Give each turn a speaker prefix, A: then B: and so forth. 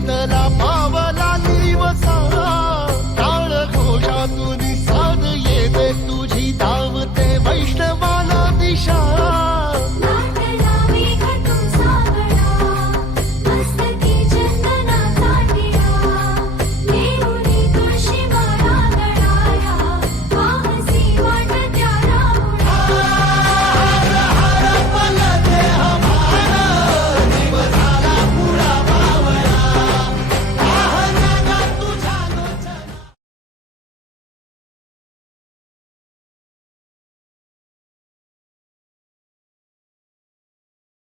A: संतला पावला दिवसा